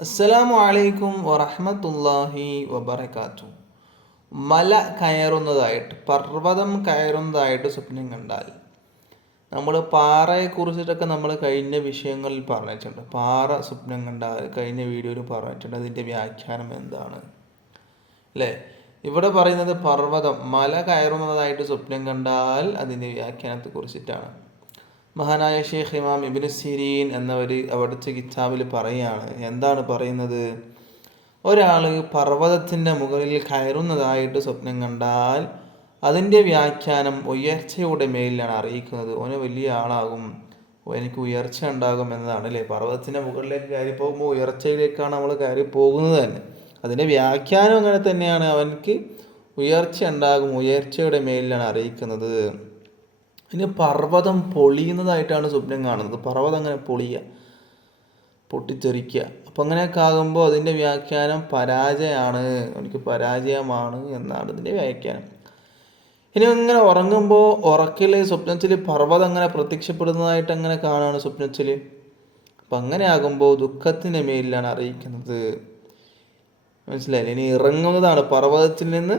അസ്സലാമു അലൈക്കും വറഹമത്തല്ലാഹി വബർക്കാത്തു മല കയറുന്നതായിട്ട് പർവതം കയറുന്നതായിട്ട് സ്വപ്നം കണ്ടാൽ നമ്മൾ പാറയെക്കുറിച്ചിട്ടൊക്കെ നമ്മൾ കഴിഞ്ഞ വിഷയങ്ങളിൽ പറഞ്ഞിട്ടുണ്ട്. പാറ സ്വപ്നം കണ്ടാൽ കഴിഞ്ഞ വീഡിയോയിൽ പറഞ്ഞിട്ടുണ്ട്. അതിന്റെ വ്യാഖ്യാനം എന്താണ്? അല്ലേ? ഇവിടെ പറയുന്നത് പർവതം മല കയറുന്നതായിട്ട് സ്വപ്നം കണ്ടാൽ അതിന്റെ വ്യാഖ്യാനത്തെ കുറിച്ചിട്ടാണ് മഹാനായ ഷെയ്ഖ് ഇമാം ഇബിന് സിരീൻ എന്നവർ അവിടുത്തെ കിതാബിൽ പറയുകയാണ് എന്താണ് പറയുന്നത്? ഒരാൾ പർവതത്തിന്റെ മുകളിൽ കയറുന്നതായിട്ട് സ്വപ്നം കണ്ടാൽ അതിന്റെ വ്യാഖ്യാനം ഉയർച്ചയുടെ മേലിലാണ് അറിയിക്കുന്നത്. ഓന് വലിയ ആളാകും. എനിക്ക് ഉയർച്ച ഉണ്ടാകും എന്നതാണ് അല്ലേ പർവതത്തിന്റെ മുകളിലേക്ക് കയറി പോകുമ്പോൾ ഉയർച്ചയിലേക്കാണ് നമ്മൾ കയറി പോകുന്നത് തന്നെ. അതിന്റെ വ്യാഖ്യാനം അങ്ങനെ തന്നെയാണ്. അവനക്ക് ഉയർച്ച ഉണ്ടാകും. ഉയർച്ചയുടെ മേലിലാണ് അറിയിക്കുന്നത്. ഇനി പർവതം പൊളിയുന്നതായിട്ടാണ് സ്വപ്നം കാണുന്നത്. പർവതം അങ്ങനെ പൊളിയുക പൊട്ടിത്തെറിക്കുക അപ്പം അങ്ങനെയൊക്കെ ആകുമ്പോൾ അതിന്റെ വ്യാഖ്യാനം പരാജയമാണ് എനിക്ക് പരാജയമാണ് എന്നാണ് ഇതിന്റെ വ്യാഖ്യാനം. ഇനി ഇങ്ങനെ ഉറങ്ങുമ്പോൾ ഉറക്കിൽ സ്വപ്നത്തിൽ പർവതം അങ്ങനെ പ്രത്യക്ഷപ്പെടുന്നതായിട്ട് അങ്ങനെ കാണുകയാണ് സ്വപ്നത്തിൽ അപ്പം അങ്ങനെ ആകുമ്പോൾ ദുഃഖത്തിന്റെ മേലിലാണ് അറിയിക്കുന്നത്. മനസ്സിലായില്ലേ? ഇനി ഇറങ്ങുന്നതാണ്. പർവതത്തിൽ നിന്ന്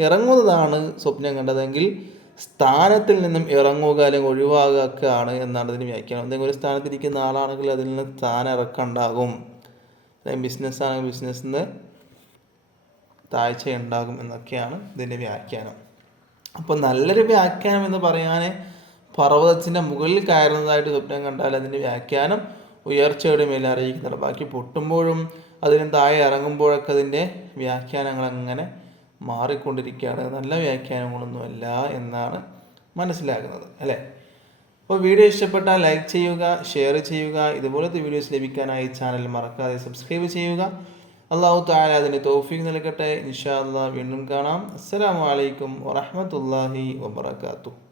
ഇറങ്ങുന്നതാണ് സ്വപ്നം കണ്ടതെങ്കിൽ സ്ഥാനത്തിൽ നിന്നും ഇറങ്ങുക അല്ലെങ്കിൽ ഒഴിവാകുകയാണ് എന്നാണ് ഇതിന് വ്യാഖ്യാനം. എന്തെങ്കിലും ഒരു സ്ഥാനത്തിരിക്കുന്ന ആളാണെങ്കിൽ അതിൽ നിന്ന് സ്ഥാനം ഇറക്കുണ്ടാകും. അല്ലെങ്കിൽ ബിസിനസ് ആണെങ്കിൽ ബിസിനസ്സിൽ നിന്ന് താഴ്ച ഉണ്ടാകും എന്നൊക്കെയാണ് ഇതിന്റെ വ്യാഖ്യാനം. അപ്പോൾ നല്ലൊരു വ്യാഖ്യാനം എന്ന് പറയാൻ പർവതത്തിന്റെ മുകളിൽ കയറുന്നതായിട്ട് സ്വപ്നം കണ്ടാൽ അതിന്റെ വ്യാഖ്യാനം ഉയർച്ചയുടെ മേലെ അറിയിക്കുന്നുണ്ട്. ബാക്കി പൊട്ടുമ്പോഴും അതിന് താഴെ ഇറങ്ങുമ്പോഴൊക്കെ അതിന്റെ വ്യാഖ്യാനങ്ങൾ അങ്ങനെ മാറിക്കൊണ്ടിരിക്കുകയാണ്. നല്ല വ്യാഖ്യാനങ്ങളൊന്നുമല്ല എന്നാണ് മനസ്സിലാകുന്നത് അല്ലേ? അപ്പോൾ വീഡിയോ ഇഷ്ടപ്പെട്ടാൽ ലൈക്ക് ചെയ്യുക ഷെയർ ചെയ്യുക. ഇതുപോലത്തെ വീഡിയോസ് ലഭിക്കാനായി ചാനൽ മറക്കാതെ സബ്സ്ക്രൈബ് ചെയ്യുക. അള്ളാഹു താഴെ അതിന് തോഫീക്ക് നൽകട്ടെ. ഇൻഷാ അള്ളാഹ് വീണ്ടും കാണാം. അസ്സലാമു അലൈക്കും വറഹമത്തല്ലാഹി വബർക്കാത്തു